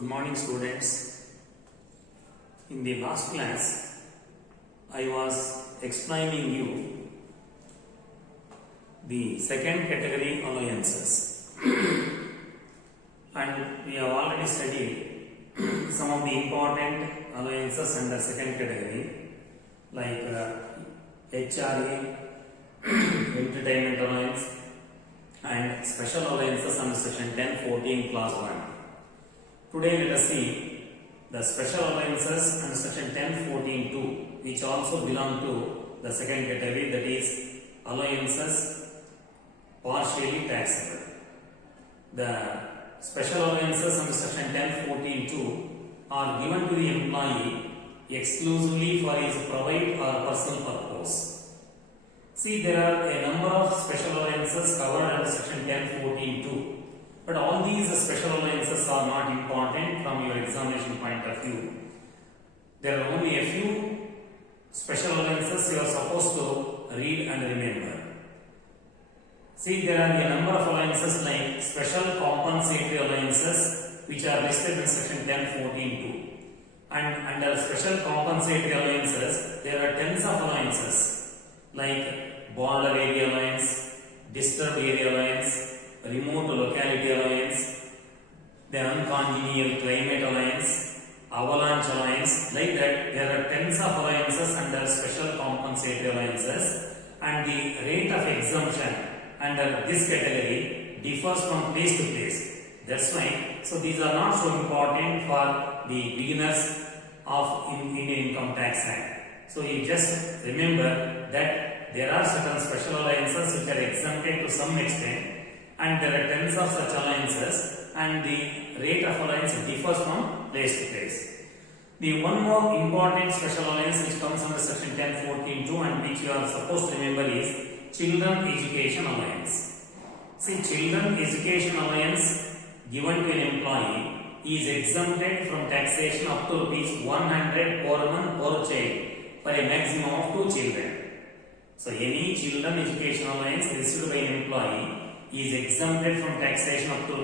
Good morning, students. In the last class, I was explaining you the second category alliances, and we have already studied some of the important alliances under second category, like HRA, Entertainment Alliance, and Special Alliances under Section 1014 Clause 1. Today let us see the Special Alliances under Section 1014(2), which also belong to the second category, that is alliances partially taxable. The Special Alliances under Section 1014(2) are given to the employee exclusively for his private or personal purpose. See, there are a number of special alliances covered under Section 1014(2). But all these special alliances are not important from your examination point of view. There are only a few special alliances you are supposed to read and remember. See, there are a number of alliances like special compensatory alliances which are listed in Section 1014(2). And under special compensatory alliances, there are tens of alliances like border area alliance, disturbed area alliance, remote locality alliance, then uncongenial climate alliance, avalanche alliance. Like that, there are tens of alliances under special compensatory alliances, and the rate of exemption under this category differs from place to place. That's why, so these are not so important for the beginners of Indian Income Tax Act. So you just remember that there are certain special alliances which are exempted to some extent, and there are tens of such alliances, and the rate of alliance differs from place to place. The one more important special alliance which comes under Section 1014(2) and which you are supposed to remember is Children Education Alliance. See, Children Education Alliance given to an employee is exempted from taxation up to ₹100 per month per child for a maximum of 2 children. So, any Children Education Alliance received by an employee is exempted from taxation up to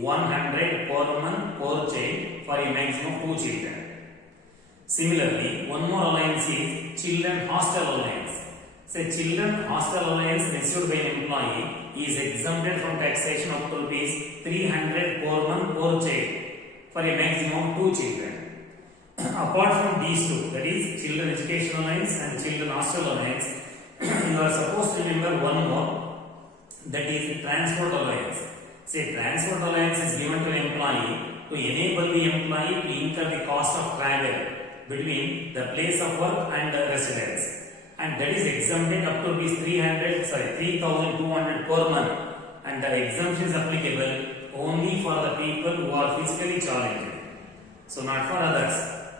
₹100 per month per child for a maximum of 2 children. Similarly, one more alliance is Children Hostel Alliance. Say, Children Hostel Alliance received by an employee is exempted from taxation up to ₹300 per month per child for a maximum of 2 children. Apart from these two, that is Children Education Alliance and Children Hostel Alliance, you are supposed to remember one more, that is Transport Alliance. Say, Transport Alliance is given to an employee to enable the employee to incur the cost of travel between the place of work and the residence, and that is exempted up to ₹3,200 per month, and the exemption is applicable only for the people who are physically challenged, so not for others.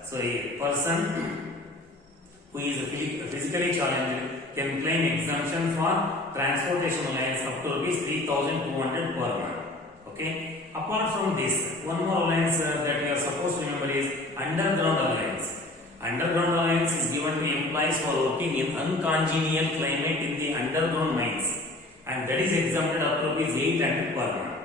So a person who is physically challenged can claim exemption for Transportation Alliance up to ₹3,200 per month. Okay. Apart from this, one more alliance that you are supposed to remember is Underground Alliance. Underground Alliance is given to employees who are working in uncongenial climate in the underground mines, and that is exempted up to ₹800 per month.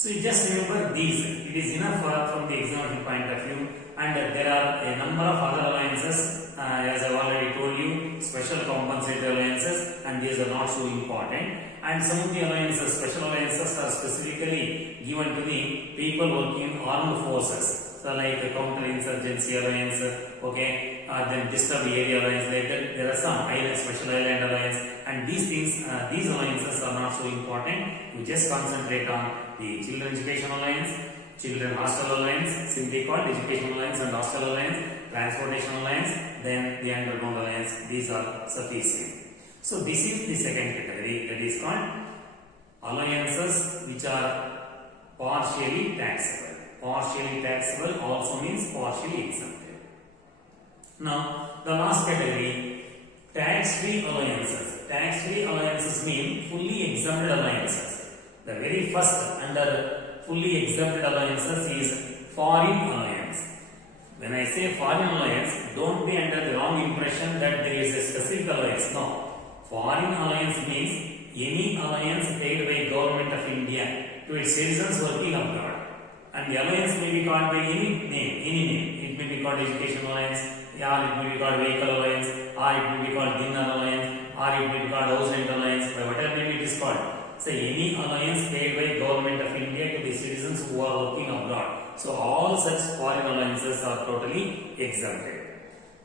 So you just remember these. It is enough from the examination point of view, and there are a number of other alliances. As I have already told you, special compensatory alliances, and these are not so important. And some of the alliances, special alliances, are specifically given to the people working in armed forces. So like the counter-insurgency alliance, okay, then disturbed area alliance, like that. There are some special island alliance, and these things, these alliances are not so important. You just concentrate on the Children Education Alliance, Children Hostel Alliance, simply called Education Alliance and Hostel Alliance, Transportation Alliance, then the Underground Alliance. These are sufficient. So this is the second category, that is called alliances which are partially taxable. Partially taxable also means partially exempted. Now the last category, tax-free alliances. Tax-free alliances mean fully exempted alliances. The very first under fully exempted alliances is foreign alliance. When I say foreign alliance, don't be under the wrong impression that there is a specific alliance. No. Foreign alliance means any alliance paid by Government of India to its citizens working abroad. and the alliance may be called by any name. It may be called education alliance, or it may be called vehicle alliance, or it may be called dinner alliance, or it may be called house rent alliance, by whatever name it is called. So any alliance paid by government of India to the citizens who are working abroad. So all such foreign alliances are totally exempted.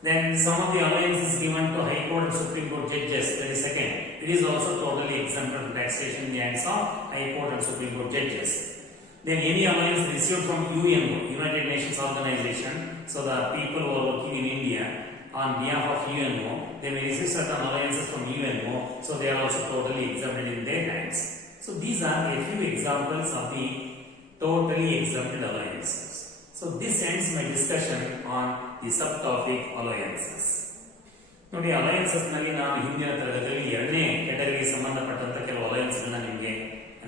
Then some of the alliances given to High Court and Supreme Court judges, that is second, it is also totally exempted from taxation in the hands of High Court and Supreme Court judges. Then any alliance received from UNO, United Nations Organization, so the people who are working in India on behalf of UNO, they may receive certain alliances from UNO, so they are also totally exempted in their hands. So these are a few examples of the totally exempted alliances. So this ends my discussion on the subtopic alliances. ನೋಡಿ, alliances ನಲ್ಲಿ ನಾನು ಹಿಂದಿನ ತರಗತಿಯಲ್ಲಿ ಎರಡನೇ ಕ್ಯಾಟಗರಿಗೆ ಸಂಬಂಧಪಟ್ಟಂತ ಕೆಲವು alliance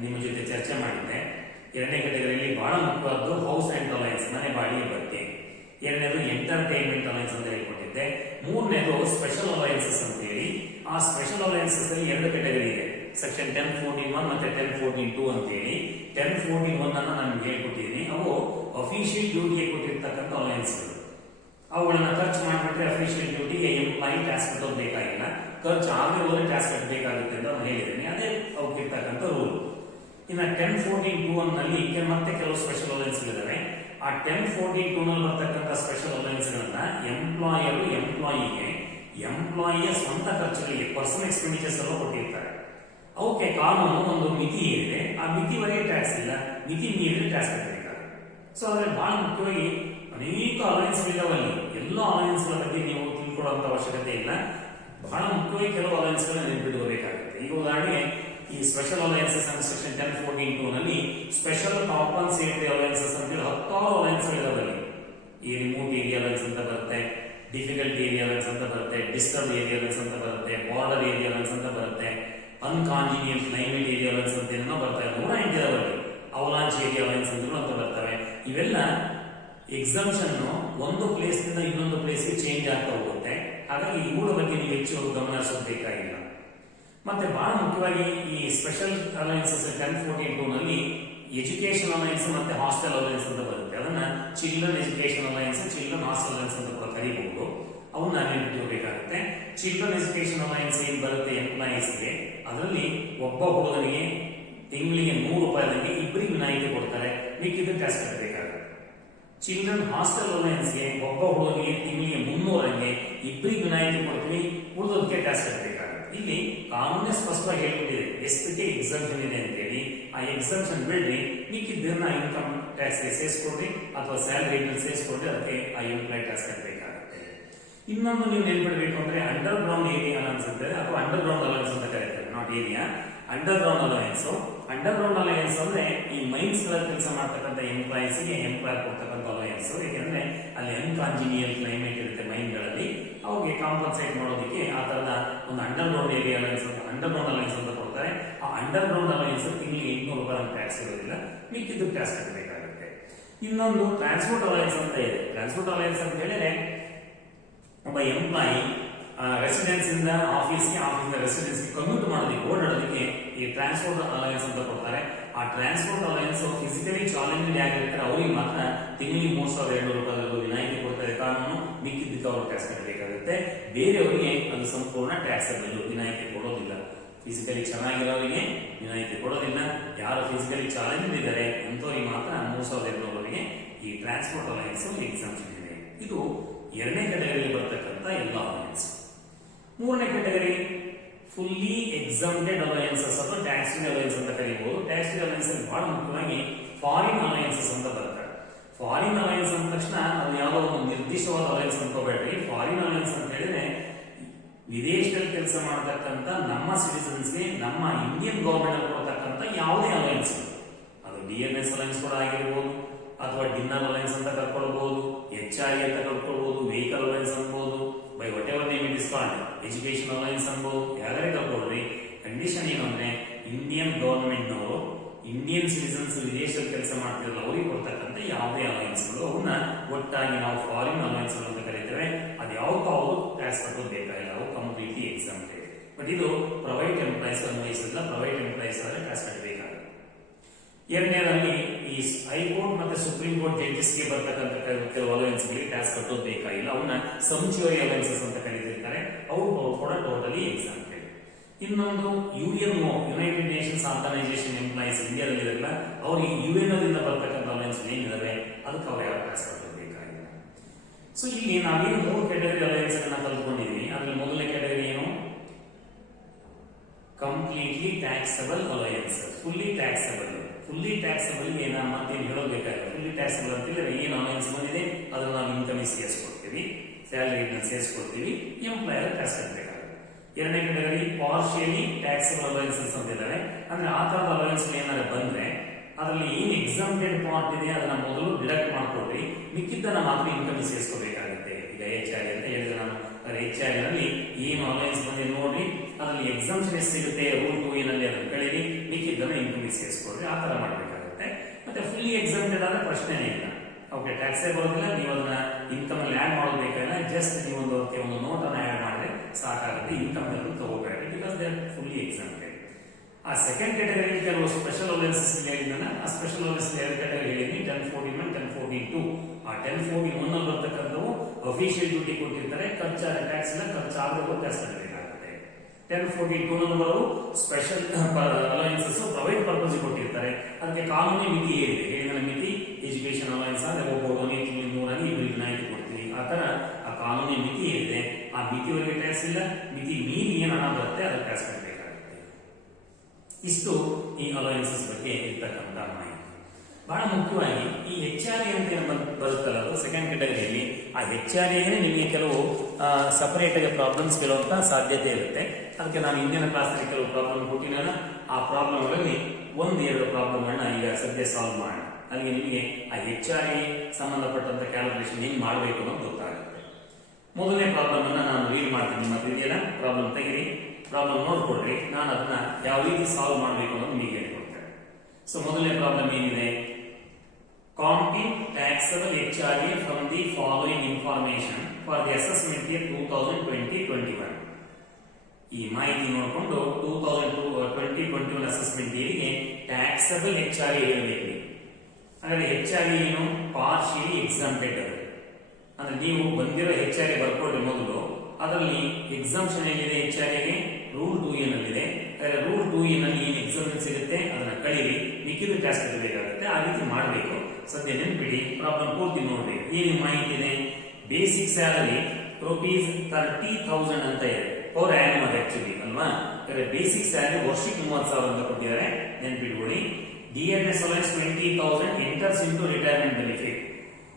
ನಿಮ್ಮ ಜೊತೆ ಚರ್ಚೆ ಮಾಡಿದ್ದೆ. ಎರಡನೇ ಕ್ಯಾಟಗರಿಯಲ್ಲಿ ಬಹಳ ಮುಖ್ಯವಾದ್ದು ಹೌಸ್ ಅಂಡ್ ಅಲಯನ್ಸ್, ಮನೆ ಬಾಡಿಗೆ ಬಗ್ಗೆ. ಎರಡನೇದು ಎಂಟರ್ಟೈನ್ಮೆಂಟ್ ಅಲಯನ್ಸ್ ಅಂತ ಹೇಳ್ಕೊಟ್ಟಿದ್ದೆ. ಮೂರನೇದು ಸ್ಪೆಷಲ್ ಅಲಯನ್ಸಸ್ ಅಂತ ಹೇಳಿ. ಆ ಸ್ಪೆಷಲ್ ಅಲಯನ್ಸಸ್ ಅಲ್ಲಿ ಎರಡು ಕ್ಯಾಟಗರಿ ಇದೆ, ಸೆಕ್ಷನ್ 1014(1) ಮತ್ತೆ 1014(2) ಅಂತ ಹೇಳಿ. 1014(1) ಅನ್ನು ನಾನು ಹೇಳ್ಕೊಟ್ಟಿದ್ದೀನಿ. ಅವು ಅಫಿಷಿಯಲ್ ಡ್ಯೂಟಿಗೆ ಕೊಟ್ಟಿರ್ತಕ್ಕಂಥ ಅಲಯನ್ಸ್ಗಳು. ಅವುಗಳನ್ನ ಖರ್ಚು ಮಾಡಿಬಿಟ್ರೆ ಅಫಿಷಿಯಲ್ ಡ್ಯೂಟಿಗೆ ಎಂಪ್ಲಾಯಿ ಟ್ಯಾಕ್ಸ್ ಕಟ್ಟೋದು ಬೇಕಾಗಿಲ್ಲ, ಖರ್ಚು ಆಗದೆ ಹೋದ್ರೆ ಟ್ಯಾಕ್ಸ್ ಕಟ್ಟಬೇಕಾಗುತ್ತೆ ಅಂತ ನಾನು ಹೇಳಿದ್ದೀನಿ. ಅದೇ ಅವಕ್ಕಿರ್ತಕ್ಕಂಥ ರೂಲ್. ಇನ್ನು 1014(2) ನಲ್ಲಿ ಮತ್ತೆ ಕೆಲವು ಸ್ಪೆಷಲ್ ಅಲಯನ್ಸ್ಗಳಿದ್ದಾವೆ. ಆ 1014(2) ನಲ್ಲಿ ಬರ್ತಕ್ಕಂಥ ಸ್ಪೆಷಲ್ ಅಲಯನ್ಸ್ಗಳನ್ನ ಎಂಪ್ಲಾಯರು ಎಂಪ್ಲಾಯಿಗೆ ಎಂಪ್ಲಾಯಿಯ ಸ್ವಂತ ಖರ್ಚುಗಳಿಗೆ ಪರ್ಸನಲ್ ಎಕ್ಸ್ಪೆಂಡಿಚರ್ಸ್ ಎಲ್ಲ ಕೊಟ್ಟಿರ್ತಾರೆ. ಅವಕ್ಕೆ ಕಾನೂನು ಒಂದು ಮಿತಿ ಏನಿದೆ, ಆ ಮಿತಿವರೆಗೆ ಟ್ಯಾಕ್ಸ್ ಇಲ್ಲ, ಮಿತಿ ಮೀರಿದ್ರೆ ಟ್ಯಾಕ್ಸ್ ಕಟ್ಟಬೇಕಾಗುತ್ತೆ. ಸೊ ಆದ್ರೆ ಬಹಳ ಮುಖ್ಯವಾಗಿ ಅನೇಕ ಅಲಯನ್ಸ್ಗಳಿದಾವಲ್ಲಿ. ಎಲ್ಲ ಅಲಯನ್ಸ್ಗಳ ಬಗ್ಗೆ ನೀವು ತಿಳ್ಕೊಳ್ಳುವಂತ ಅವಶ್ಯಕತೆ ಇಲ್ಲ. ಬಹಳ ಮುಖ್ಯವಾಗಿ ಕೆಲವು ಅಲಯನ್ಸ್ಗಳನ್ನ ನೆನಪಿಟ್ಕೋಬೇಕಾಗುತ್ತೆ. ಈಗ ಉದಾಹರಣೆಗೆ ಈ ಸ್ಪೆಷಲ್ ಅಲಯನ್ಸಸ್ ಅಂತ ಸೆಕ್ಷನ್ 1014(2) ನಲ್ಲಿ ಸ್ಪೆಷಲ್ ಕಾಂಪನ್ಸೇಟರಿ ಅಲಯನ್ಸಸ್ ಅಂತ ಹೇಳಿ 10 ಅಲಯನ್ಸ್ಗಳಿದಾವಲ್ಲಿ. ಈ ರಿಮೋಟ್ ಏರಿಯಾ ಅಲಯನ್ಸ್ ಅಂತ ಬರುತ್ತೆ, ಡಿಫಿಕಲ್ಟ್ ಏರಿಯಾ ಅಲಯನ್ಸ್ ಅಂತ ಬರುತ್ತೆ, ಡಿಸ್ಟರ್ಬ್ ಏರಿಯಾ ಅಲಯನ್ಸ್ ಅಂತ ಬರುತ್ತೆ, ಬಾರ್ಡರ್ ಏರಿಯಾ ಅಲಯನ್ಸ್ ಅಂತ ಬರುತ್ತೆ, ಅನ್ಕಾಂಜಿನಿಯಲ್ ಕ್ಲೈಮೇಟ್ ಏರಿಯಾ ಅಲಯನ್ಸ್ ಅಂತ ಏನೋ ಬರ್ತವೆ. 108 ಅವಲಾಂಚ್ ಏರಿಯಾ ಅಲಯನ್ಸ್ ಅಂತ ಬರ್ತವೆ. ಇವೆಲ್ಲ ಎಕ್ಸಾಮ್ಷನ್ ಒಂದು ಪ್ಲೇಸ್ ನಿಂದ ಇನ್ನೊಂದು ಪ್ಲೇಸ್ಗೆ ಚೇಂಜ್ ಆಗ್ತಾ ಹೋಗುತ್ತೆ. ಹಾಗಾಗಿ ಇವುಗಳ ಬಗ್ಗೆ ನೀವು ಹೆಚ್ಚು ಗಮನ ಹರಿಸಬೇಕಾಗಿಲ್ಲ. ಮತ್ತೆ ಬಹಳ ಮುಖ್ಯವಾಗಿ ಈ ಸ್ಪೆಷಲ್ ಅಲಯನ್ಸಸ್ 1014(2) ನಲ್ಲಿ ಎಜುಕೇಶನ್ ಅಲಯನ್ಸ್ ಮತ್ತೆ ಹಾಸ್ಟೆಲ್ ಅಲಯನ್ಸ್ ಅಂತ ಬರುತ್ತೆ. ಅದನ್ನ children education alliance, children hostel alliance ಅಂತ ಕೂಡ ಕರೀಬಹುದು. ಅವನ್ನ ನೆನಪಿಟ್ಕೋಬೇಕಾಗುತ್ತೆ. ಚಿಲ್ಡ್ರನ್ ಎಜುಕೇಶನ್ ಅಲಯನ್ಸ್ ಏನ್ ಬರುತ್ತೆ ಎಂಪ್ಲಾಯೀಸ್ಗೆ, ಅದರಲ್ಲಿ ಒಬ್ಬ ಹುಡುಗನಿಗೆ ತಿಂಗಳಿಗೆ ₹100 ಇಬ್ಬರಿಗೆ ವಿನಾಯಿತಿ ಕೊಡ್ತಾರೆ, ಮಿಕ್ಕಿದ್ದು ಟ್ಯಾಕ್ಸ್ ಕಟ್ಟಬೇಕಾಗುತ್ತೆ. ಚಿಲ್ಡ್ರನ್ ಹಾಸ್ಟೆಲ್ ಅಲಯನ್ಸ್ಗೆ ಒಬ್ಬ ಹುಡುಗನಿಗೆ ತಿಂಗಳಿಗೆ ₹300 ಇಬ್ಬರಿಗೆ ವಿನಾಯಿತಿ ಕೊಡ್ತೀವಿ, ಉಳಿದೋದಕ್ಕೆ ಟ್ಯಾಕ್ಸ್ ಕಟ್ಟಬೇಕಾಗುತ್ತೆ. ಇಲ್ಲಿ ಕಾನೂನೇ ಸ್ಪಷ್ಟವಾಗಿ ಹೇಳ್ಬಿಟ್ಟಿದೆ, ಎಸ್ಪಿಟಿ ಎಕ್ಸಂಪ್ಷನ್ ಇದೆ ಅಂತೇಳಿ. ಆ ಎಕ್ಸಂಪ್ಷನ್ ಬಿಡ್ರಿ, ಮಿಕ್ಕಿದ್ದನ್ನ ಇನ್ಕಮ್ ಟ್ಯಾಕ್ಸ್ ಸೇರಿಸ್ಕೊಡ್ರಿ ಅಥವಾ ಸ್ಯಾಲರಿ ಸೇರಿಸ್ಕೊಡ್ರಿ, ಅದಕ್ಕೆ ಆ ಎಂಪ್ಲಾಯ್ ಟ್ಯಾಕ್ಸ್ ಕಟ್ಟಬೇಕಾಗುತ್ತೆ. ಇನ್ನೊಂದು ನೀವು ನೆನ್ಪಿಡ್ಬೇಕು ಅಂದ್ರೆ ಅಂಡರ್ ಗ್ರೌಂಡ್ ಏರಿಯಾ ಅಲಯನ್ಸ್ ಅಂತಾರೆ, ಅಥವಾ ಅಂಡರ್ ಗ್ರೌಂಡ್ ಅಲಯನ್ಸ್ ಅಂತ ಕರೀತಾರೆ. Not area, under ground alliance. Under ground alliance ಅಂದ್ರೆ ಈ ಮೈನ್ಸ್ ಗಳಲ್ಲಿ ಕೆಲಸ ಮಾಡ್ತಕ್ಕಂಥ ಎಂಪ್ಲಾಯೀಸ್ ಗೆ ಎಂಪ್ಲಾಯರ್ ಕೊಡ್ತಕ್ಕಂಥ ಅಲಯನ್ಸ್. ಯಾಕೆಂದ್ರೆ ಅಲ್ಲಿ ಅನ್ಕಾಂಜಿನಿಯಲ್ ಕ್ಲೈಮೇಟ್ ಇರುತ್ತೆ ಮೈನ್ ಗಳಲ್ಲಿ, ಅವ್ರಿಗೆ ಕಾಂಪನ್ಸೇಟ್ ಮಾಡೋದಕ್ಕೆ ಆ ತರದ ಒಂದು ಅಂಡರ್ ಗ್ರೌಂಡ್ ಏರಿಯಾ ಅಲಯನ್ಸ್ ಅಂತ, ಅಂಡರ್ ಗ್ರೌಂಡ್ ಅಲಯನ್ಸ್ ಅಂತ ಕೊಡ್ತಾರೆ. ಆ ಅಂಡರ್ ಗ್ರೌಂಡ್ ಅಲಯನ್ಸ್ ತಿಂಗಳಿಗೆ ₹800 ಟ್ಯಾಕ್ಸ್ ಇರೋದಿಲ್ಲ, ಮಿಕ್ಕಿದ್ದು ಟ್ಯಾಕ್ಸ್ ಕಟ್ಟಬೇಕಾಗುತ್ತೆ. ಇನ್ನೊಂದು ಟ್ರಾನ್ಸ್ಪೋರ್ಟ್ ಅಲಯನ್ಸ್ ಅಂತ ಇದೆ. ಟ್ರಾನ್ಸ್ಪೋರ್ಟ್ ಅಲಯನ್ಸ್ ಅಂತ ಹೇಳಿದ್ರೆ ಒಬ್ಬ ಎಂಪ್ಲಾಯಿ ರೆಸಿಡೆನ್ಸ್ ಇಂದ ಆಫೀಸ್ಗೆ, ಆಫೀಸ್ ರೆಸಿಡೆನ್ಸ್ಗೆ ಕಮ್ಯೂಟ್ ಮಾಡೋದಕ್ಕೆ, ಓಡಾಡೋದಕ್ಕೆ ಈ ಟ್ರಾನ್ಸ್ಪೋರ್ಟ್ ಅಲಯನ್ಸ್ ಅಂತ ಕೊಡ್ತಾರೆ. ಆ ಟ್ರಾನ್ಸ್ಪೋರ್ಟ್ ಅಲಯನ್ಸ್ ಫಿಸಿಕಲಿ ಚಾಲೆಂಜ್ ಆಗಿರ್ತಾರೆ, ಅವರಿಗೆ ಮಾತ್ರ ತಿಂಗಳಿಗೆ ₹3,200 ವಿನಾಯಿತಿ ಕೊಡ್ತಾರೆ ಕಾನೂನು, ಮಿಕ್ಕಿದ್ದಕ್ಕೆ ಅವರು ಟ್ಯಾಕ್ಸ್ ಕಟ್ಟಬೇಕಾಗುತ್ತೆ. ಬೇರೆಯವರಿಗೆ ಅದು ಸಂಪೂರ್ಣ ಟ್ಯಾಕ್ಸ್ ವಿನಾಯಿತಿ ಕೊಡೋದಿಲ್ಲ. ಫಿಸಿಕಲಿ ಚೆನ್ನಾಗಿರೋರಿಗೆ ವಿನಾಯಿತಿ ಕೊಡೋದಿಲ್ಲ. ಯಾರು ಫಿಸಿಕಲಿ ಚಾಲೆಂಜ್ ಇದ್ದಾರೆ ಅಂತವರಿಗೆ ಮಾತ್ರ ₹3,200 ಈ ಟ್ರಾನ್ಸ್ಪೋರ್ಟ್ ಅಲಯನ್ಸ್ ಎಕ್ಸಾಮ್ಷನ್ ಇದೆ. ಇದು ಎರಡನೇ ಕ್ಯಾಟಗರಿಯಲ್ಲಿ ಬರ್ತಕ್ಕಂಥ ಎಲ್ಲ ಅಲಯನ್ಸ್. ಮೂರನೇ ಕ್ಯಾಟಗರಿ ಫುಲ್ಲಿ ಎಕ್ಸಮ್ಟೆಡ್ ಅಲಯನ್ಸಸ್ ಅಥವಾ ಟ್ಯಾಕ್ಸ್ ಫ್ರೀ ಅಲಯನ್ಸ್ ಅಂತ ಕರೀಬಹುದು. ಟ್ಯಾಕ್ಸ್ ಫ್ರೀ ಅಲಯನ್ಸ್ ಅಲ್ಲಿ ಬಹಳ ಮುಖ್ಯವಾಗಿ ಫಾರಿನ್ ಅಲಯನ್ಸಸ್ ಅಂತ ಬರ್ತವೆ. ಫಾರಿನ್ ಅಲಯನ್ಸ್ ಅಂದ ತಕ್ಷಣ ಅದು ಯಾವುದೋ ಒಂದು ನಿರ್ದಿಷ್ಟವಾದ ಅಲಯನ್ಸ್ ಅನ್ಕೋಬೇಡ್ರಿ. ಫಾರಿನ್ ಅಲಯನ್ಸ್ ಅಂತ ಹೇಳಿದ್ರೆ ವಿದೇಶದಲ್ಲಿ ಕೆಲಸ ಮಾಡತಕ್ಕಂಥ ನಮ್ಮ ಸಿಟಿಸನ್ಸ್ಗೆ ನಮ್ಮ ಇಂಡಿಯನ್ ಗವರ್ಮೆಂಟ್ ಕೊಡ್ತಕ್ಕಂಥ ಯಾವುದೇ ಅಲಯನ್ಸ್, ಅದು DNS ಅಲಯನ್ಸ್ ಕೂಡ ಆಗಿರ್ಬೋದು, ಅಥವಾ ಡಿನ್ನರ್ ಅಲಯನ್ಸ್ ಅಂತ ಕರ್ಕೊಳ್ಬಹುದು, HRE ಅಂತ ಕರ್ಕೊಳ್ಬಹುದು, ವೆಹಿಕಲ್ ಅಲಯನ್ಸ್ ಅನ್ಬಹುದು, by what ever name it is called, education alliance ಅನ್ಬಹುದು, ಯಾವ್ದಾರೆ ಕರ್ಕೊಳ್ರಿ. ಕಂಡೀಷನ್ ಏನು ಅಂದ್ರೆ ಇಂಡಿಯನ್ ಗವರ್ಮೆಂಟ್ ನವರು ಇಂಡಿಯನ್ ಸಿಟಿಸನ್ಸ್ ವಿದೇಶದಲ್ಲಿ ಕೆಲಸ ಮಾಡ್ತಿರಲ್ಲ ಅವರಿಗೆ ಕೊಡ್ತಕ್ಕಂಥ ಯಾವುದೇ ಅಲಯನ್ಸ್ಗಳು, ಅವನ್ನ ಒಟ್ಟಾಗಿ ನಾವು ಫಾರಿನ್ ಅಲಯನ್ಸ್ ಅಂತ ಕರೀತೇವೆ. ಅದು ಯಾವತ್ತೂ ಅವರು ಟ್ಯಾಕ್ಸ್ ಕಟ್ಟೋದು ಬೇಕಾಗಿಲ್ಲ, ಅವು ಕಂಪ್ಲೀಟ್ಲಿ ಎಕ್ಸಾಮ್ಟೆಡ್. ಬಟ್ ಇದು ಪ್ರೈವೇಟ್ ಎಂಪ್ಲಾಯೀಸ್ ಅನ್ವಯಿಸಿಲ್ಲ, ಪ್ರೈವೇಟ್ ಎಂಪ್ಲಾಯೀಸ್ ಆದ್ರೆ ಟ್ಯಾಕ್ಸ್ ಕಟ್ಟಬೇಕಾಗುತ್ತೆ. ಎರಡನೇದಲ್ಲಿ ಈ ಈ ಹೈಕೋರ್ಟ್ ಮತ್ತೆ ಸುಪ್ರೀಂ ಕೋರ್ಟ್ ಜಡ್ಜಸ್ಗೆ ಬರ್ತಕ್ಕಂಥ ಕೆಲವು ಅಲವೆನ್ಸ್ಗಳಿಗೆ ಟ್ಯಾಕ್ಸ್ ಕಟ್ಟೋದು ಬೇಕಾಗಿಲ್ಲ. ಅವನ್ನ ಸಂಚುವರಿ ಅಲವೆನ್ಸಸ್ ಅಂತ ಕರೀತಿರ್ತಾರೆ. ಅವರು ಕೂಡ ಟೋಟಲಿ ಎಕ್ಸಾಂಪ್ಟೆಡ್. ಇನ್ನೊಂದು UNO, United Nations Organisation employees ಇಂಡಿಯಾದಲ್ಲಿ ಇರಲ್ಲ, ಅವ್ರಿಗೆ UNO ದಿಂದ ಬರ್ತಕ್ಕಂಥ ಅಲವೆನ್ಸ್ ಏನಿದಾವೆ ಅದಕ್ಕೆ ಅವ್ರು ಯಾವ ಟ್ಯಾಕ್ಸ್ ಕಟ್ಟೋದು ಬೇಕಾಗಿಲ್ಲ. ಸೊ ಇಲ್ಲಿ ನಾವೇನು 3 ಕ್ಯಾಟಗರಿ ಅಲವೆನ್ಸ್ ಅನ್ನ ಕಲ್ತ್ಕೊಂಡಿದೀವಿ. ಅದ್ರಲ್ಲಿ ಮೊದಲನೇ ಕ್ಯಾಟಗರಿ ಏನು? Completely taxable allowance, fully taxable. Fully taxable ಏನ ಮತ್ತೇನು ಹೇಳೋಬೇಕಾಗಿಲ್ಲ. ಫುಲ್ಲಿ ಟ್ಯಾಕ್ಸಬಲ್ ಅಂತಂದ್ರೆ ಏನು ಅಲವೆನ್ಸ್ ಬಂದಿದೆ ಅದನ್ನ ನಾವು ಇನ್ಕಮ್ ಸೇರಿಸ್ಕೊಡ್ತೀವಿ, ಸ್ಯಾಲರಿ ಸೇರಿಸ್ಕೊಡ್ತೀವಿ, ಎಂಪ್ಲಾಯರ್ ಟ್ಯಾಕ್ಸ್ ಕಟ್ಟಬೇಕಾಗುತ್ತೆ. ಎರಡನೇ ಕ್ಯಾಟಗರಿ ಪಾರ್ಷಿಯಲಿ ಟ್ಯಾಕ್ಸಬಲ್ ಅಲವೆನ್ಸಸ್ ಅಂತ ಇದ್ದಾರೆ. ಅಂದ್ರೆ ಆ ತರದ ಅಲವೆನ್ಸ್ ಏನಾದ್ರು ಬಂದ್ರೆ ಅದರಲ್ಲಿ ಏನು ಎಕ್ಸಾಮ್ಟೆಡ್ ಪಾರ್ಟ್ ಇದೆ ಅದನ್ನ ಮೊದಲು ಡಿಡಕ್ಟ್ ಮಾಡ್ಕೊಡ್ರಿ, ಮಿಕ್ಕಿದ್ದನ್ನ ಮಾತ್ರ ಇನ್ಕಮ್ ಸೇರಿಸ್ಕೋಬೇಕಾಗುತ್ತೆ. ಈಗ HR ಅಂತ ಹೇಳಿದ್ರೆ ನಾನು HR ನಲ್ಲಿ ಏನು ಅಲವೆನ್ಸ್ ಬಂದಿದೆ ನೋಡ್ರಿ, ಅದರಲ್ಲಿ ಎಕ್ಸಾಮ್ಷನ್ ಎಷ್ಟು ಸಿಗುತ್ತೆ ರೂಲ್ 2A ನಲ್ಲಿ ಅದನ್ನು ಕಳೀರಿ, ಮಿಕ್ಕಿದ್ದನ್ನ ಇನ್ಕಮ್ ಸೇರಿಸ್ಕೊಡ್ರಿ, ಆ ತರ ಮಾಡಬೇಕಾಗುತ್ತೆ. ಮತ್ತೆ ಫುಲ್ಲಿ ಎಕ್ಸಾಮ್ಟೆಡ್ ಆದ ಪ್ರಶ್ನೆನೇ ಇಲ್ಲ. ಓಕೆ, ಟ್ಯಾಕ್ಸೇ ಬರೋದಿಲ್ಲ, ನೀವು ಅದನ್ನ ಇನ್ಕಮ್ ಅಲ್ಲಿ ಆಡ್ ಮಾಡಬೇಕಾಗಿಲ್ಲ, ಜಸ್ಟ್ ನೀವು ಒಂದು ನೋಟ್ ಅನ್ನ ಆಡ್ ಮಾಡಿದ್ರೆ ಸಾಕಾಗುತ್ತೆ. ಇನ್ಕಮ್ ಅಲ್ಲಿ ತಗೋಬೇಡ, because they are fully exempted. ಆ ಸೆಕೆಂಡ್ ಕ್ಯಾಟಗರಿ ಕೆಲವು ಸ್ಪೆಷಲ್ ಅಲವೆನ್ಸಸ್ ಹೇಳಿದ್ದಾನೆ. ಆ ಸ್ಪೆಷಲ್ ಅಲವೆನ್ಸ್ ಎರಡು ಕ್ಯಾಟಗರಿ ಹೇಳಿದ್ವಿ, 1041 1042. ಆ 1041 ನಲ್ಲಿ ಬರ್ತಕ್ಕಂಥವು ಅಫಿಷಿಯಲ್ ಡ್ಯೂಟಿ ಕೊಟ್ಟಿರ್ತಾರೆ, ಖರ್ಚಾದ ಟ್ಯಾಕ್ಸ್ ಇಲ್ಲ, ಖರ್ಚಾಗಬೇಕು ಟ್ಯಾಕ್ಸ್ ಕಟ್ಟಬೇಕಾಗುತ್ತೆ. 1042 ನಲ್ಲಿ ಬರೋ ಸ್ಪೆಷಲ್ ಅಲವೆನ್ಸಸ್ ಪ್ರೈವೇಟ್ ಪರ್ಪಸ್ ಕೊಟ್ಟಿರ್ತಾರೆ, ಅದಕ್ಕೆ ಕಾನೂನಿ ಮಿತಿ ಏನಿದೆ, ಹೇಳಿದ ಮಿತಿ ಎಜುಕೇಶನ್ ಅಲವೆನ್ಸ್ ಆದ್ರೆ ಒಬ್ಬ ತಿಂಗಳಿಗೆ 100 ಇಬ್ಬರಿಗೆ ವಿನಾಯಿತಿ ಕೊಡ್ತೀವಿ. ಆ ತರ ಆ ಕಾನೂನಿ ಮಿತಿ ಏನಿದೆ ಆ ಮಿತಿವರೆಗೆ ಟ್ಯಾಕ್ಸ್ ಇಲ್ಲ, ಮಿತಿ ಮೀರಿ ಏನು ಹಣ ಬರುತ್ತೆ ಅದಕ್ಕೆ ಟ್ಯಾಕ್ಸ್ ಕಟ್ಟಬೇಕಾಗುತ್ತೆ. ಇಷ್ಟು ಈ ಅಲವೆನ್ಸಸ್ ಬಗ್ಗೆ ಇರ್ತಕ್ಕಂಥ ಮಾಹಿತಿ. ಬಹಳ ಮುಖ್ಯವಾಗಿ ಈ HRA ಅಂತ ಬರುತ್ತಲ್ಲ, ಅದು ಸೆಕೆಂಡ್ ಕ್ಯಾಟಗರಿಯಲ್ಲಿ. ಆ HRA ನಿಮಗೆ ಕೆಲವು ಸಪರೇಟ್ ಆಗಿ ಪ್ರಾಬ್ಲಮ್ಸ್ ಕೇಳುವಂತ ಸಾಧ್ಯತೆ ಇರುತ್ತೆ. ಅದಕ್ಕೆ ನಾನು ಇಂದಿನ ಕ್ಲಾಸಲ್ಲಿ ಕೆಲವು ಪ್ರಾಬ್ಲಮ್ ಕೊಟ್ಟಿನ ಆ ಪ್ರಾಬ್ಲಮ್ಗಳಲ್ಲಿ 1-2 ಪ್ರಾಬ್ಲಮ್ ಅನ್ನ ಈಗ ಸದ್ಯ ಸಾಲ್ವ್ ಮಾಡೋಣ. ಅಲ್ಲಿಗೆ ನಿಮಗೆ ಆ HRA ಸಂಬಂಧಪಟ್ಟಂತ ಕ್ಯಾಲ್ಕುಲೇಷನ್ ಹೆಂಗ್ ಮಾಡಬೇಕು ಅನ್ನೋದು ಗೊತ್ತಾಗುತ್ತೆ. ಮೊದಲನೇ ಪ್ರಾಬ್ಲಮ್ ಅನ್ನ ನಾನು ರೀಡ್ ಮಾಡ್ತೀನಿ. ನಿಮ್ಮ ಇದೆಯಲ್ಲ, ಪ್ರಾಬ್ಲಮ್ ತೆಗಿರಿ, ಪ್ರಾಬ್ಲಮ್ ನೋಡ್ಕೊಡ್ರಿ, ನಾನು ಅದನ್ನ ಯಾವ ರೀತಿ ಸಾಲ್ವ್ ಮಾಡಬೇಕು ಅನ್ನೋದು ನಿಮಗೆ ಹೇಳ್ಕೊಡ್ತೇನೆ. ಸೊ ಮೊದಲನೇ ಪ್ರಾಬ್ಲಮ್ ಏನಿದೆ? Compute taxable HRA from the following information for the assessment year 2020-21. ಈ ಮಾಹಿತಿ ನೋಡಿಕೊಂಡು 2020-21 ಅಸೆಸ್ಮೆಂಟ್ ಇಯರ್ಗೆ ಟ್ಯಾಕ್ಸಬಲ್ HRA ಹೇಳಬೇಕು. ಹಾಗಾದ್ರೆ HRA ಏನು? Partially exempted. ಅಂದ್ರೆ ನೀವು ಬಂದಿರೋ HRA ಬರ್ಕೊಡ್ರಿ ಮೊದಲು. ಅದರಲ್ಲಿ ಎಕ್ಸಾಮ್ಷನ್ ಏನಿದೆ HRAಗೆ ರೂಲ್ 2A ನಲ್ಲಿದೆ. ರೂಲ್ 2A ನಲ್ಲಿ ಏನು ಎಕ್ಸಾಮ್ಷನ್ ಸಿಗುತ್ತೆ ಅದನ್ನ ಕಳೀರಿ, ಮಿಕ್ಕಿದ್ದು ಟ್ಯಾಕ್ಸ್ ಕಟ್ಟಬೇಕಾಗುತ್ತೆ. ಆ ರೀತಿ ಮಾಡಬೇಕು. ಸದ್ಯ ನೆನ್ಪಿಡಿ, ಪ್ರಾಬ್ಲಮ್ ಪೂರ್ತಿ ನೋಡ್ರಿ. ಏನು ಮಾಹಿತಿ ಇದೆ? ಬೇಸಿಕ್ ಸ್ಯಾಲರಿ ₹30,000 ಅಂತ ಇದೆ, ಪರ್ ಆ್ಯನಮ್ ಅದು ಆಕ್ಚುಲಿ ಅಲ್ವಾ. ಬೇಸಿಕ್ ಸ್ಯಾಲರಿ ವರ್ಷಕ್ಕೆ 30,000 ಅಂತ ಕೊಟ್ಟಿದ್ದಾರೆ, ನೆನ್ಪಿಟ್ಕೊಳ್ಳಿ. DRS allowance 20,000 enters into retirement benefit.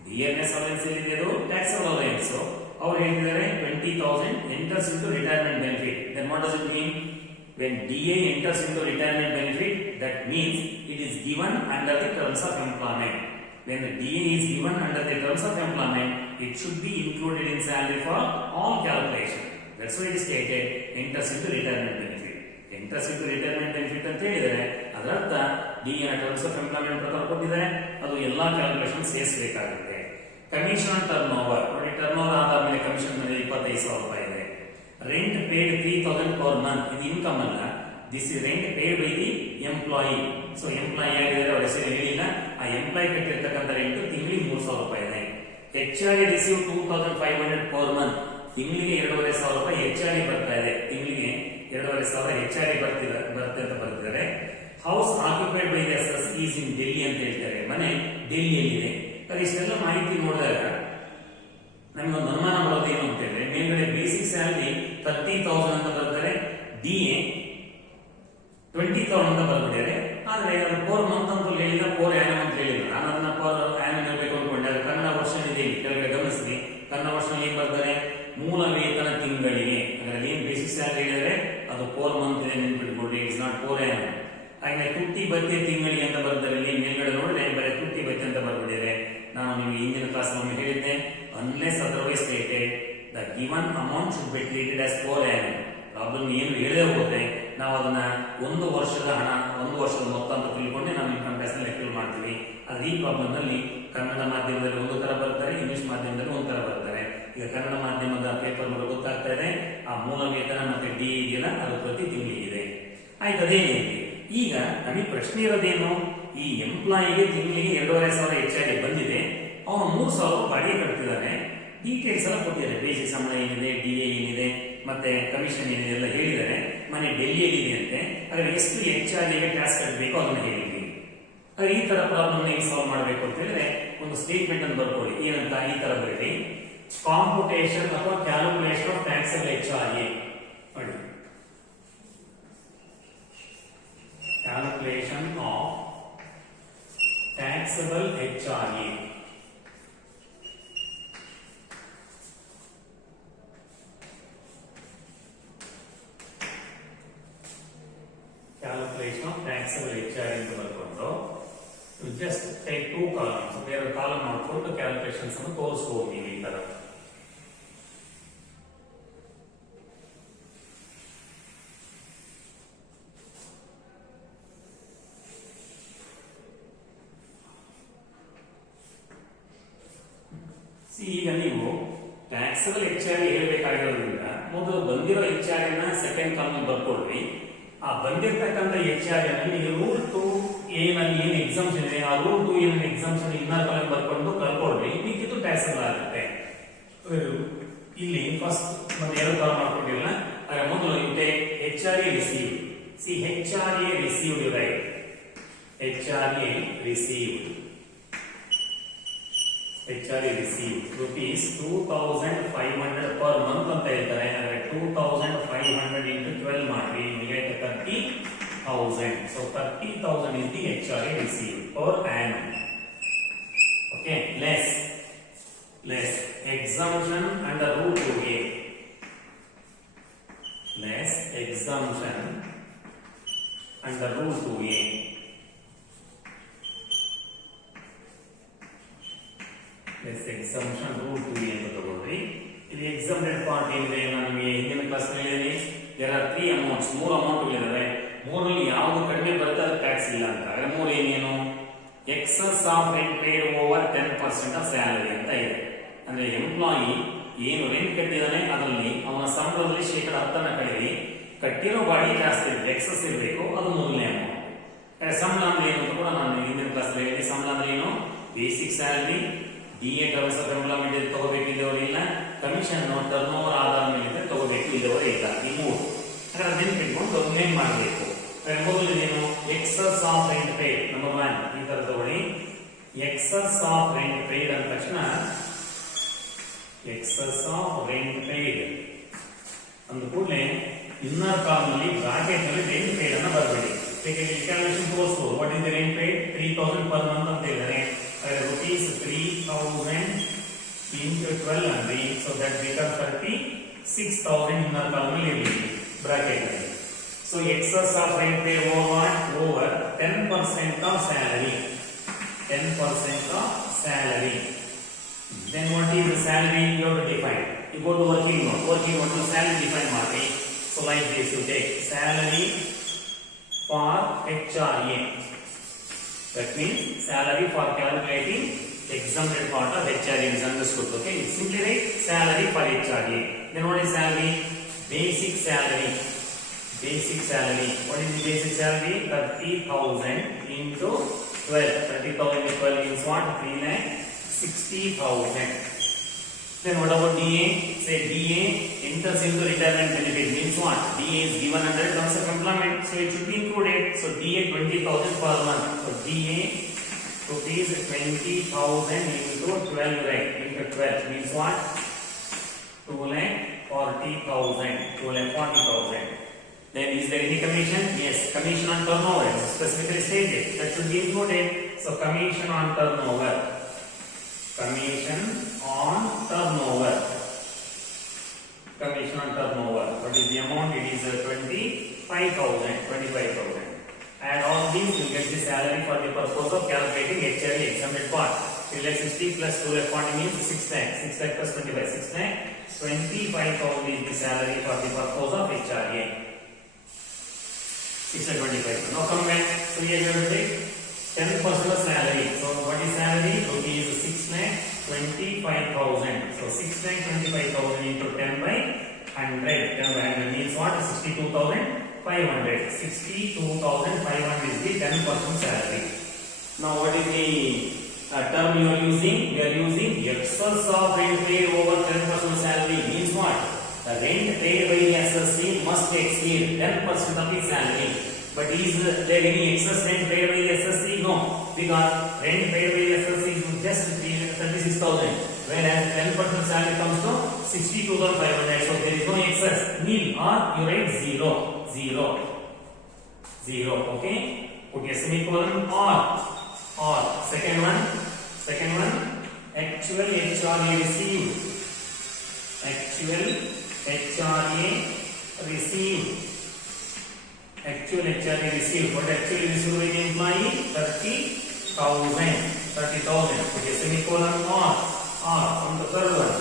DRS allowance ಎಲ್ಲಿದೆ? ಅದು ಟ್ಯಾಕ್ಸಬಲ್ ಅಲವೆನ್ಸ್. ಅವ್ರು ಹೇಳ್ತಿದ್ದಾರೆ 20,000 enters into retirement benefit. Then what does it mean? When DA enters into retirement benefit, that means it is given under the terms of employment. When the DA is given under the terms of employment, it should be included in salary for all calculation. That's why it is stated enters into retirement benefit. Enters into retirement benefit ಅಂತ ಹೇಳಿದರೆ ಅದರ ಅರ್ಥ DA ನ terms of employment ಪ್ರಕಾರ ಕೊಟ್ಟಿದ್ದಾರೆ, ಅದು ಎಲ್ಲಾ calculation ಸೇರಿಸಬೇಕಾಗುತ್ತೆ. Commission turn over ನೋಡಿ, ಟರ್ನ್ ಓವರ್ ಆದಾದ್ಮೇಲೆ ಕಮಿಷನ್ ಮೇಲೆ 25,000 ರೂಪಾಯಿ ಇದೆ. ರೆಂಟ್ ಪೇಡ್ 3,000 ಪರ್ ಮಂತ್, ಇದು ಇನ್ಕಮ್ ಅಲ್ಲ, this is rent paid by the employee. So employee ಆಗಿದ್ರೆ ಅವ್ರ ಹೆಸರು ಹೇಳಿಲ್ಲ, ಆ ಎಂಪ್ಲಾಯಿ ಕಟ್ಟಿರ್ತಕ್ಕಂಥ ರೆಂಟ್ ತಿಂಗಳಿಗೆ 3,000 ರೂಪಾಯಿ ಇದೆ. HRA ರಿಸೀವ್ 2,500 ಪರ್ ಮಂತ್, ತಿಂಗಳಿಗೆ 2,500 ರೂಪಾಯಿ HRA ಬರ್ತಾ ಇದೆ, ತಿಂಗಳಿಗೆ 2,500 HRA ಬರುತ್ತೆ ಅಂತ ಬರ್ತಿದ್ದಾರೆ. House occupied by the assess is in Delhi ಅಂತ ಹೇಳ್ತಾರೆ, ಮನೆ ಡೆಲ್ಲಿಯಲ್ಲಿದೆ. ಇಷ್ಟೆಲ್ಲ ಮಾಹಿತಿ ನೋಡಿದಾಗ ನಮಗೊಂದು ಅನುಮಾನ ಬರೋದೇನು ಅಂತ ಹೇಳಿದ್ರೆ, ಮೇಲ್ಗಡೆ ಬೇಸಿಕ್ ಸ್ಯಾಲರಿ 30,000 ಅಂತ ಬರ್ತಾರೆ, DA 20,000 ಅಂತ ಬರ್ಬಿಟ್ಟಿದ್ದಾರೆ. ಆದ್ರೆ ಅದು ಪರ್ ಮಂತ್ ಅಂತ ಹೇಳಿಲ್ಲ, ಪರ್ ಆ್ಯನಮ್ ಅಂತ ಹೇಳಿಲ್ಲ. ನಾನು ಅದನ್ನ ಪರ್ ಆ್ಯನಮ್ ಹೇಳ್ಬೇಕು ಅನ್ಕೊಂಡೆ. ಅದು ಕನ್ನಡ ವರ್ಷನ್ ಇದೆ, ಕೆಳಗಡೆ ಗಮನಿಸಿ. ಕನ್ನಡ ವರ್ಷನ್ ಏನ್ ಬರ್ತಾರೆ? ಮೂಲ ವೇತನ ತಿಂಗಳಿಗೆ. ಅದರಲ್ಲಿ ಏನ್ ಬೇಸಿಕ್ ಸ್ಯಾಲರಿ ಹೇಳಿದ್ರೆ ಅದು ಪರ್ ಮಂತ್ ಇದೆ, ನೆನ್ಪಿಟ್ಕೊಳ್ರಿ, ಇಟ್ಸ್ ನಾಟ್ ಪರ್ ಆ್ಯನಮ್. ಹಾಗೆ ತುಟ್ಟಿ ಭತ್ಯೆ ತಿಂಗಳಿಗೆ ಅಂತ ಬರ್ತಾರೆ, ಇಲ್ಲಿ ಮೇಲ್ಗಡೆ ನೋಡಿದ್ರೆ ಬರೀ ತುಟ್ಟಿ ಭತ್ಯೆ ಅಂತ ಬರ್ಬಿಟ್ಟಿದ್ದಾರೆ. ನಾನು ನಿಮಗೆ ಹಿಂದಿನ ಕ್ಲಾಸ್ ಒಮ್ಮೆ ಹೇಳಿದ್ದೆ, unless otherwise stated the given amount should be treated as per annum. Problem ಏನು ಹೇಳದೆ ಹೋಗುತ್ತೆ, ನಾವು ಅದನ್ನ ಒಂದು ವರ್ಷದ ಹಣ, ಒಂದು ವರ್ಷದ ಮೊತ್ತ ಅಂತ ತಿಳ್ಕೊಂಡೆ ನಾವು ಇನ್ಕಮ್ ಟ್ಯಾಕ್ಸ್ ಲೆಕ್ಕ ಮಾಡ್ತೀವಿ. ಆದ್ರೆ ಈ ಪ್ರಾಬ್ಲಮ್ ನಲ್ಲಿ ಕನ್ನಡ ಮಾಧ್ಯಮದಲ್ಲಿ ಒಂದು ತರ ಬರ್ತಾರೆ, ಇಂಗ್ಲಿಷ್ ಮಾಧ್ಯಮದಲ್ಲಿ ಒಂದು ತರ ಬರ್ತಾರೆ. ಈಗ ಕನ್ನಡ ಮಾಧ್ಯಮದ ಪೇಪರ್ ಗೊತ್ತಾಗ್ತಾ ಇದೆ, ಆ ಮೂಲ ವೇತನ ಮತ್ತೆ DA ಇದೆಯಲ್ಲ ಅದು ಪ್ರತಿ ತಿಂಗಳಿಗಿದೆ. ಆಯ್ತು, ಅದೇನಿದೆ. ಈಗ ನಮಗೆ ಪ್ರಶ್ನೆ ಇರೋದೇನು? ಈ ಎಂಪ್ಲಾಯಿಗೆ ತಿಂಗಳಿಗೆ 2,500 ಹೆಚ್ಚಾಗಿ ಬಂದಿದೆ, ಅವನು 3,000 ಬಾಡಿಗೆ ಕಟ್ತಿದ್ದಾನೆ. ಡೀಟೇಲ್ಸ್ ಎಲ್ಲ ಕೊಟ್ಟಿದ್ದಾರೆ, ಬೇಸಿಕ್ ಸಂಬಳ ಏನಿದೆ, DA ಏನಿದೆ, ಮತ್ತೆ ಕಮಿಷನ್ ಏನಿದೆ ಎಲ್ಲ ಹೇಳಿದ್ದಾರೆ. ಮನೆ ಡೆಲ್ಲಿಯಲ್ಲಿದೆ ಅಂತೆ, ಆದರೆ ಎಷ್ಟು ಹೆಚ್ಚಾಗಿ ಟ್ಯಾಕ್ಸ್ ಕಟ್ಟಬೇಕು ಅದನ್ನು ಹೇಳಿದ್ವಿ. ಆದರೆ ಈ ತರ ಪ್ರಾಬ್ಲಮ್ ಹೇಗೆ ಸಾಲ್ವ್ ಮಾಡಬೇಕು ಅಂತ ಹೇಳಿದ್ರೆ ಒಂದು ಸ್ಟೇಟ್ಮೆಂಟ್ ಅನ್ನು ಬರ್ಕೊಳ್ಳಿ. ಏನಂತ ಈ ತರ ಬರೀರಿ, ಕಾಂಪ್ಯೂಟೇಷನ್ ಅಥವಾ ಕ್ಯಾಲ್ಕುಲೇಷನ್ ಆಫ್ ಟ್ಯಾಕ್ಸಬಲ್ HRA ನೋಡಿ. Calculation of taxable HRA. Calculation of taxable HRA ಅಂತ ಬರ್ಕೊಂಡು just take 2 columns. ಬೇರೆ ಕಾಲಮ್ ಮಾಡ್ಕೊಂಡು ಕ್ಯಾಲ್ಕುಲೇಷನ್ಸ್ ಅನ್ನು ತೋರಿಸಬಹುದು ನೀವು ಈ ತರ. ಈಗ ನೀವು ಟ್ಯಾಕ್ಸಬಲ್ HRA ಹೇಳಬೇಕಾಗಿರೋದ್ರಿಂದ ಮೊದಲು ಬಂದಿರೋ HRA ನ ಸೆಕೆಂಡ್ ಕಾಲಮ್ ಬರ್ಕೊಳ್ರಿ. ಆ ಬಂದಿರತಕ್ಕಂಥ HRA ನಲ್ಲಿ ರೂಲ್ 2A ನಲ್ಲಿ ಏನು ಎಕ್ಸಾಮ್ಷನ್ ಇದೆ ಆ ರೂಲ್ 2A ನ ಎಕ್ಸಾಮ್ಷನ್ ಇನ್ನರ್ ಕಾಲಮ್ ಬರ್ಕೊಂಡು ಕಳ್ಕೊಳ್ರಿ, ಮಿಕ್ಕಿದ್ದು ಟ್ಯಾಕ್ಸಬಲ್ ಆಗುತ್ತೆ. ಇಲ್ಲಿ ಫಸ್ಟ್ ಮತ್ತೆ ಎರಡು ಕಾಲಮ್ ಮಾಡ್ಕೊಂಡಿಲ್ಲ, ಅದರ ಮೊದಲು HRA receive. C HRA received right, HRA received. HRA received rupees 2,500 per month ಅಂತ ಹೇಳ್ತಾರೆ. ಅಂದ್ರೆ 2,500 into 12 ಮಾಡಿ you get 30,000. So 30,000 is the HRA received per annum. Okay, less exemption under rule 2A. Less exemption under rule 2A. Exemption rule 2A ಅಂತ ತಗೊಳ್ರಿ. ಇಲ್ಲಿ exempted part ಏನಿದೆ ನಾನು ನಿಮಗೆ ಹಿಂದಿನ ಕ್ಲಾಸ್ ನಲ್ಲಿ ಹೇಳಿದ್ದೀನಿ. there are 3 amounts, 3 ಅಮೌಂಟ್ಗಳಿವೆ. ಮೂರಲ್ಲಿ ಯಾವುದು ಕಡಿಮೆ ಬರುತ್ತೆ ಅದು ಟ್ಯಾಕ್ಸ್ ಇಲ್ಲ ಅಂತ. ಅದರ ಮೂರು ಏನೇನು? Excess of rent paid over 10% of salary ಅಂತ ಇದೆ. ಅಂದ್ರೆ ಎಂಪ್ಲಾಯಿ ಏನು ರೆಂಟ್ ಕಟ್ಟಿದಾನೆ ಅದರಲ್ಲಿ ಅವನ ಸಂಬಳದಲ್ಲಿ ಶೇಕಡ 10 ಕಡಿಮೆ, ಕಟ್ಟಿರೋ ಬಾಡಿ ಜಾಸ್ತಿ ಇರಬೇಕು, ಎಕ್ಸಸ್ ಇರಬೇಕು, ಅದು ಮೊದಲನೇ ಅಮೌಂಟ್. ಸಂಬಳ ಅಂದ್ರೆ ಏನು ಅಂತ ಕೂಡ ನಾನು ಹಿಂದಿನ ಕ್ಲಾಸ್ ನಲ್ಲಿ ಹೇಳಿದ್ದೀನಿ. ಸಂಬಳ ಅಂದ್ರೆ ಏನು? Basic salary, DA terms of employment ಇದೆ ತಗೋಬೇಕು, ಇದ್ದವರಿಲ್ಲ. ಕಮಿಷನ್ ಟರ್ನ್ ಓವರ್ ಆಧಾರ ಮೇಲೆ ತಗೋಬೇಕು, ಇದ್ದವರು ಇಲ್ಲ. ಈ ಮೂರು ಅದರ ನೆನ್ಪಿಟ್ಕೊಂಡು ನೇಮ್ ಮಾಡಬೇಕು. ಮೊದಲು ಏನು? Excess of rent paid number 1 ಈ ತರ ತಗೊಳ್ಳಿ. ಎಕ್ಸಸ್ ಆಫ್ ರೆಂಟ್ ಪೇಡ್ ಅಂದ ತಕ್ಷಣ ಎಕ್ಸಸ್ ಆಫ್ ರೆಂಟ್ ಪೇಡ್ ಅಂದ ಕೂಡಲೇ ಇನ್ನರ್ ಕಾಲಮ್ ನಲ್ಲಿ ಬ್ರಾಕೆಟ್ ನಲ್ಲಿ ರೆಂಟ್ ಪೇಡ್ ಅನ್ನು ಬರಬೇಡಿ. ಕ್ಯಾಲ್ಕುಲೇಷನ್ ತೋರಿಸಬಹುದು. What is the rent paid? 3,000 per month ಅಂತ ಹೇಳಿದ್ದಾರೆ. rupees 3,000 into 12 ಅಂದ್ರೆ so that becomes 36,000 inner column ಇಲ್ಲಿ bracket ಅಲ್ಲಿ. So excess of rent pay over 10% of salary. 10% of salary. Then what is the salary you have to define? You go to working note. Working note to salary define ಮಾಡಿ. So like this you take salary for HRA. That means salary for calculating exempted part of HRA is understood. Okay, it's simply write salary for HRA. Then what is salary? Basic salary. Basic salary. What is the basic salary? 30,000 into 12. 30,000 into 12 means what? 3,60,000. Then what about DA? Say DA enters into retirement benefit means what? DA is given under terms of employment, so it should be included. So DA 20,000 per month. So DA rupees 20,000 into 12, right? Into 12 means what? 2,40,000. 2,40,000. Then is there any commission? Yes, commission on turnover. Specifically stated that should be included. So commission on turnover. Commission on turnover. Commission on turnover. What is the amount? It is 25,000. 25,000. Add all these, you get the salary for the purpose of calculating HRA exempted part. 3,60 plus 2,40 means 6 lakh. 6 lakh plus 25. 6 lakh. 25,000 is the salary for the purpose of HRA. 6 lakh 25. Now come back. So here you have to take 10% of salary. So what is salary? Rupees 6 lakh 25,000. So 6 lakh 25,000 into 10 by 100. 10 by 100 means what? 62,500. 62,500 is the 10% salary. Now what is the term you are using? We are using excess of rent paid over 10% salary. Means what? The rent paid by the assessee must exceed 10% of his salary. But is there any excess rent paid by the assessee? No, because rent paid by the assessee is just 36,000, whereas 10% salary comes to 62,500. So there is no excess. Nil, or you write 0. Okay. Put a semicolon or. Second one, actual HRA received. Actual HRA received. What actually received by the employee? 30,000. Put a semicolon or on the third one.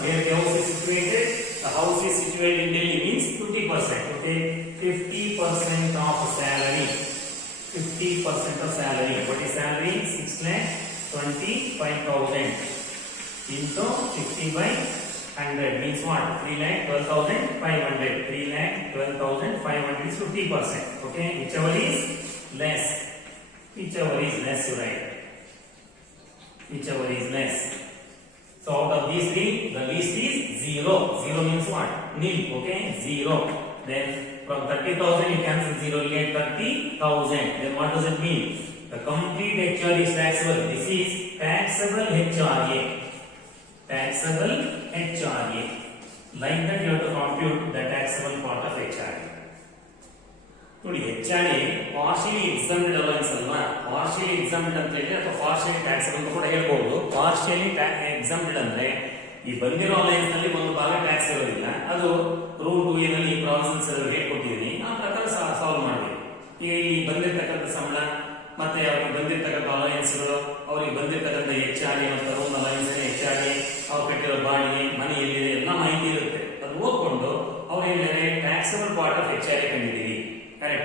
Where the house is situated? The house is situated in Delhi means 50%. Okay, 50% of salary. 50% of salary. What is salary? 6,25,000 into 50 by 100 means what? 3,12,500. 3,12,500 is 50%. Okay, whichever is less, you write. Whichever is less. So out of these three, the least is 0. 0 means what? Nil. Okay, 0. Then from 30,000 you cancel 0, you get 30,000. Then what does it mean? The complete HRA is taxable. This is taxable HRA. Like that you have to compute the taxable part of HRA. ನೋಡಿ HRA partially exempted allowance ಅಲ್ವಾ? Partially exempted ಅಂತ ಹೇಳಿದ್ರೆ ಅಥವಾ partially taxable ಅಂತ ಕೂಡ ಹೇಳ್ಬಹುದು. Partially exempted ಅಂದ್ರೆ ಈ ಬಂದಿರೋ ಅಲೋವೆನ್ಸ್ ನಲ್ಲಿ ಒಂದು ಭಾಗ ಟ್ಯಾಕ್ಸ್ ಇರೋದಿಲ್ಲ. ಅದು ರೂಲ್ 2A ನಲ್ಲಿ ಪ್ರಾವಿಷನ್ಸ್ ಹೇಳ್ಕೊಟ್ಟಿದ್ದೀನಿ. ಆ ಪ್ರಕಾರ ಸಾಲ್ವ್ ಮಾಡಬೇಕು. ಈಗ ಇಲ್ಲಿ ಬಂದಿರತಕ್ಕಂಥ ಸಂಬಳ ಮತ್ತೆ ಅವರಿಗೆ ಬಂದಿರತಕ್ಕಂಥ ಅಲೋವೆನ್ಸ್ಗಳು, ಅವರಿಗೆ ಬಂದಿರತಕ್ಕಂಥ HRA ಮತ್ತು ರೂಮ್ ಅಲೋವೆನ್ಸ್, HRA, ಅವ್ರು ಕಟ್ಟಿರೋ ಬಾಡಿಗೆ, ಮನೆ ಎಲ್ಲಿದೆ ಎಲ್ಲ ಮಾಹಿತಿ ಇರುತ್ತೆ. ಅದು ಓದ್ಕೊಂಡು ಅವ್ರು ಹೇಳಿದರೆ ಟ್ಯಾಕ್ಸಬಲ್ ಪಾರ್ಟ್ ಆಫ್ HRA ಕಂಡಿದ್ದೀವಿ.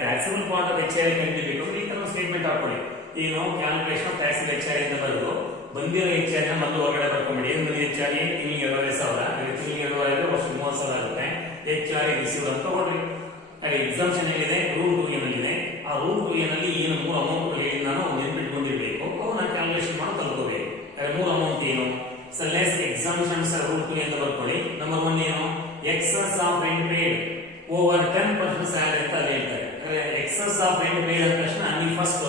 ಟ್ಯಾಕ್ಸಬಲ್ ಪಾರ್ಟ್ ಆಫ್ HRA ಕಂಡಿದ್ದೀವಿ ಈ ತರ ಸ್ಟೇಟ್ಮೆಂಟ್ ಹಾಕೊಳ್ಳಿ. ಏನು ಕ್ಯಾಲ್ಕುಲೇಷನ್ ಆಫ್ ಟ್ಯಾಕ್ಸಬಲ್ HRA ಅಂತ ಬರೆದು ಬಂದಿರೋ HRA ಮತ್ತು ಹೊರಗಡೆ ಬರ್ಕೊಂಬಿಡಿ. ಏನು ಬಂದಿರೋ HRA ತಿಂಗಳಿಗೆ 20,000, ತಿಂಗಳಿಗೆ 20,000 ವರ್ಷಕ್ಕೆ 30,000 ಆಗುತ್ತೆ. HRA ರಿಸೀವ್ ಅಂತ ಕೊಡ್ರಿ. ಹಾಗೆ ಎಕ್ಸಾಮ್ಷನ್ ಏನಿದೆ ರೂಲ್ 2A ನಲ್ಲಿದೆ. ಆ ರೂಲ್ 2A ನಲ್ಲಿ ಏನು 3 ಅಮೌಂಟ್ ಹೇಳಿ ನಾನು ನೆನ್ಪಿಟ್ಕೊಂಡಿರ್ಬೇಕು. ಅವನ್ನ ಕ್ಯಾಲ್ಕುಲೇಷನ್ ಮಾಡಿ ತಲುಪಬೇಕು. ಹಾಗೆ 3 ಅಮೌಂಟ್ ಏನು? So less exemptions rule 2A ಅಂತ ಬರ್ಕೊಳ್ಳಿ. ನಂಬರ್ 1 ಏನು? Excess of rent paid over 10% salary ಅಂತ ಅಲ್ಲಿ ಹೇಳ್ತಾರೆ. ಎಕ್ಸಸ್ ಆಫ್ ರೆಂಟ್ ಪೇಡ್ ಅಂದ ತಕ್ಷಣ ನೀವು first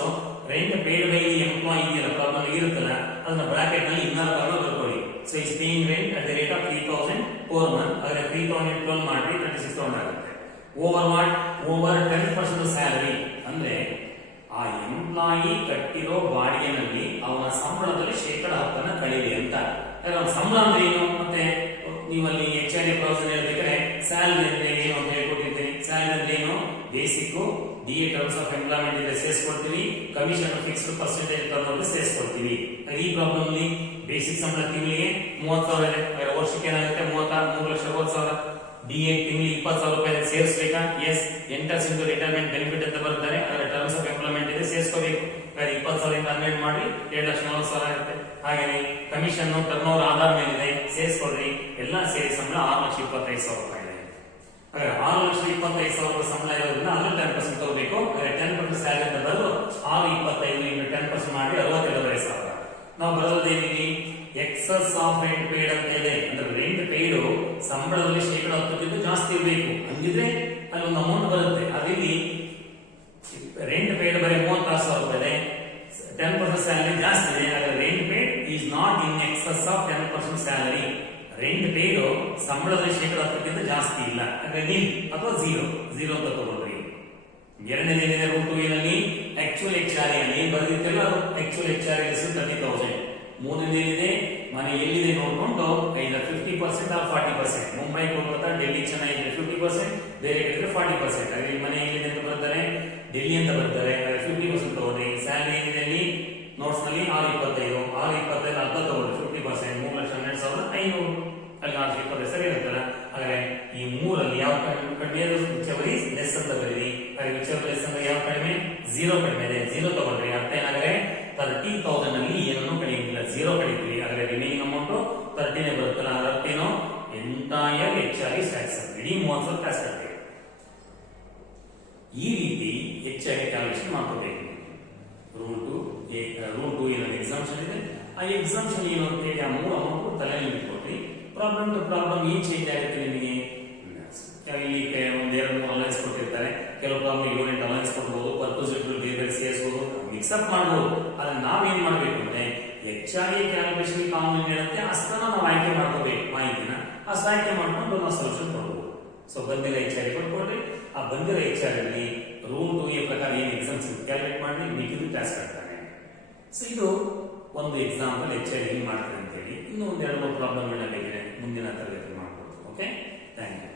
rent paid by the employee ಇದೆಯಲ್ಲ ಪ್ರಾಬ್ಲಮ್ ಇರುತ್ತಲ್ಲ, ಅದನ್ನ ಬ್ರಾಕೆಟ್ ನಲ್ಲಿ ಇನ್ನರ್ ಕಾಲಮ್ ಬರ್ಕೊಳ್ಳಿ. So is paying rent at the rate of 3,000 per month. ಅದರ 3,012 ಮಾಡಿ 36,000 ಆಗುತ್ತೆ. Over what? ಓವರ್ 10% ಸ್ಯಾಲರಿ ಅಂದ್ರೆ ಆ ಎಂಪ್ಲಾಯಿ ಕಟ್ಟಿರೋ ಬಾಡಿಗೆನಲ್ಲಿ ಅವನ ಸಂಬಳದಲ್ಲಿ 10% ಕಳೀಲಿ ಅಂತ. ಅವನ ಸಂಬಳ ಅಂದ್ರೆ ಏನು? ಮತ್ತೆ ನೀವಲ್ಲಿ HRA ಪ್ರಾವಿಷನ್ ಹೇಳ್ಬೇಕಾದ್ರೆ ಸ್ಯಾಲರಿ ಅಂದ್ರೆ ಏನು ಅಂತ ಹೇಳ್ಕೊಟ್ಟಿರ್ತೀನಿ. ಸ್ಯಾಲರಿ ಅಂದ್ರೆ ಏನು? Basic DA terms of employment ಇದೆ ಸೇರಿಸ್ಕೊಡ್ತೀವಿ, ಕಮಿಷನ್ ಫಿಕ್ಸ್ಡ್ ಪರ್ಸೆಂಟೇಜ್ ಟರ್ಮ್ ಸೇರಿಸ್ಕೊಡ್ತೀವಿ. ಈ ಪ್ರಾಬ್ಲಮ್ ಅಲ್ಲಿ ಬೇಸಿಕ್ ಸಂಬಳ ತಿಂಗಳಿಗೆ 30,000 ಇದೆ. ವರ್ಷಕ್ಕೆ ಏನಾಗುತ್ತೆ? 3,60,000. DA ತಿಂಗಳಿಗೆ 20,000 ರೂಪಾಯಿ ಸೇರಿಸಬೇಕಾ? Yes. Enters into retirement benefit ಅಂತ ಬರ್ತಾರೆ. ಅದರ ಟರ್ಮ್ಸ್ ಆಫ್ ಎಂಪ್ಲಾಯ್ಮೆಂಟ್ ಇದೆ ಸೇರಿಸಬೇಕು. 20,000 ಇಂದ 12 ಮಾಡಿ 2,40,000 ಆಗುತ್ತೆ. ಹಾಗೆ ಕಮಿಷನ್ ಟರ್ನ್ ಓವರ್ ಆಧಾರ ಮೇಲಿದೆ ಸೇರಿಸ್ಕೊಡ್ರಿ. ಎಲ್ಲ ಸೇರಿ ಸಂಬಳ 6,25,000 ರೂಪಾಯಿ ಇದೆ. ಹಾಗೆ 6,25,000 ಸಂಬಳ ಇರೋದ್ರಿಂದ ಅದ್ರ 10% ತಗೋಬೇಕು. 10% ಸ್ಯಾಲರಿ ಅಂತ ಬರೆದು 6,25 ಇಂಟು 10% ಮಾಡಿ 67,000. ನಾವು ಬರೋದೇನಿದೆ? ಎಕ್ಸಸ್ ಆಫ್ ರೆಂಟ್ ಪೇಡ್ ಅಂತ ಇದೆ. ಅಂದ್ರೆ ರೆಂಟ್ ಪೇಡ್ ಸಂಬಳದಲ್ಲಿ 10% ಜಾಸ್ತಿ ಇರಬೇಕು. ಹಂಗಿದ್ರೆ ಅಲ್ಲಿ ಒಂದು ಅಮೌಂಟ್ ಬರುತ್ತೆ. ಅದಿಲ್ಲಿ ರೆಂಟ್ ಪೇಡ್ ಬರೀ 36,000 ರೂಪಾಯಿ ಇದೆ. 10% ಸ್ಯಾಲರಿ ಜಾಸ್ತಿ ಇದೆ. ಆದರೆ rent paid is not in excess of 10% salary. Rent paid ಸಂಬಳದಲ್ಲಿ 10% ಜಾಸ್ತಿ ಇಲ್ಲ. ಅಂದ್ರೆ ನಿಲ್ ಅಥವಾ 0 ಅಂತ ತಗೊಳ್ರಿ. ಎರಡನೇದೇನಿದೆ ರೂಲ್ 2A ನಲ್ಲಿ ಆಕ್ಚುಯಲ್ HRA ಅಲ್ಲಿ ಬರೆದಿದ್ದೆಲ್ಲ ಆಕ್ಚುಯಲ್ HRA is 30,000. ಮೂರನೇದೇನಿದೆ? ಮನೆ ಎಲ್ಲಿದೆ ನೋಡ್ಕೊಂಡು either 50% or 40%. ಮುಂಬೈ ಕೋಲ್ಕತ್ತಾ ಡೆಲ್ಲಿ ಚೆನ್ನೈ ಇದ್ರೆ 50%, ಬೇರೆ ಕಡೆ 40%. ಅಲ್ಲಿ ಮನೆ ಎಲ್ಲಿದೆ ಅಂತ ಬರ್ತಾರೆ? ಡೆಲ್ಲಿ ಅಂತ ಬರ್ತಾರೆ. 50% ತಗೊಳ್ರಿ. ಸ್ಯಾಲರಿ ಏನಿದೆ ಅಲ್ಲಿ ನೋಟ್ಸ್ ನಲ್ಲಿ 6,25 ಅರ್ಧ ತಗೊಳ್ರಿ. 50% 3,12,500 ಅಲ್ಲಿ 6,20 ಸರಿ ಇರುತ್ತಲ್ಲ. ಹಾಗಾದ್ರೆ ಈ ಮೂರಲ್ಲಿ ಯಾವ ಕಡಿಮೆ? ವಿಚೆವರ್ ಈಸ್ ಲೆಸ್ ಅಂತ ಬರೀರಿ. ವಿಚೆವರ್ ಲೆಸ್ ಅಂದ್ರೆ ಯಾವ ಕಡಿಮೆ? 0 ಕಡಿಮೆ ಇದೆ. 0 ತಗೊಳ್ರಿ. ಅರ್ಥ ಏನಾದ್ರೆ 30,000 ಅಲ್ಲಿ ಏನನ್ನು ಕಳೆಯುವುದಿಲ್ಲ, 0 ಕಳೀತೀವಿ. ಆದರೆ ರಿಮೈನಿಂಗ್ ಅಮೌಂಟ್ 30 ಬರುತ್ತಲ್ಲ. ಅರ್ಥ ಏನು? ಎಂಟೈರ್ HRA ಟ್ಯಾಕ್ಸ್ ಇಡೀ 30,000 ಟ್ಯಾಕ್ಸ್ ಕಟ್ತೀವಿ. ಈ ರೀತಿ HRA ಕ್ಯಾಲ್ಕುಲೇಷನ್ ಮಾಡ್ಕೋಬೇಕು. ರೂಲ್ 2 ಆ ಎಕ್ಸಾಮ್ಷನ್ ಏನು ಅಂತ ಹೇಳಿ ಆ 3 ಅಮೌಂಟ್ ತಲೆಯಲ್ಲಿ ಇಟ್ಕೊಳ್ರಿ. ಪ್ರಾಬ್ಲಮ್ ಟು ಪ್ರಾಬ್ಲಮ್ ಏನ್ ಚೇಂಜ್ ಆಗುತ್ತೆ ನಿಮಗೆ? ಇಲ್ಲಿ ಒಂದು 2-3 ಅಲೈನ್ಸ್ ಕೊಟ್ಟಿರ್ತಾರೆ, ಕೆಲವು ಪ್ರಾಬ್ಲಮ್ ಯೂನಿಟ್ ಅಲೈನ್ಸ್ ಕೊಡ್ಬೋದು, ಪರ್ಪಸ್ ಬೇರೆ ಬೇರೆ ಸೇರಿಸಬಹುದು, ಮಿಕ್ಸಪ್ ಮಾಡಬಹುದು. ಆದ್ರೆ ನಾವೇನ್ ಮಾಡ್ಬೇಕು ಅಂದ್ರೆ ಹೆಚ್ಚಾಗಿ ಕ್ಯಾಲ್ಕುಲೇಷನ್ ಕಾಮನ್ ಹೇಳುತ್ತೆ ಅಷ್ಟನ್ನ ನಾವು ಆಯ್ಕೆ ಮಾಡ್ಕೋಬೇಕು ಮಾಹಿತಿನ, ಅಷ್ಟು ಆಯ್ಕೆ ಮಾಡ್ಕೊಂಡು ನಾವು ಸೊಲ್ಯೂಷನ್ ಕೊಡ್ಬೋದು. ಸೊ ಬಂದಿರೋ HR ಕೊಟ್ಕೊಡ್ರಿ. ಆ ಬಂದಿರೋ HR ಅಲ್ಲಿ ರೂಮ್ 2A ಪ್ರಕಾರ ಏನು ಎಕ್ಸಾಮ್ಸ್ ಕ್ಯಾಲ್ಕುಲೇಟ್ ಮಾಡಿ ಮಿಕ್ಕಿದ್ದು ಕ್ಲಾಸ್ ಕಟ್ತಾನೆ. ಸೊ ಇದು ಒಂದು ಎಕ್ಸಾಂಪಲ್ HR ಹಿಂಗ್ ಮಾಡ್ತಾರೆ ಅಂತ ಹೇಳಿ. ಇನ್ನೂ ಒಂದು 2-3 ಪ್ರಾಬ್ಲಮ್ಗಳನ್ನ ಬೇಕಿದೆ ಮುಂದಿನ ತರಗತಿ ಮಾಡ್ಬೋದು. Okay, thank you.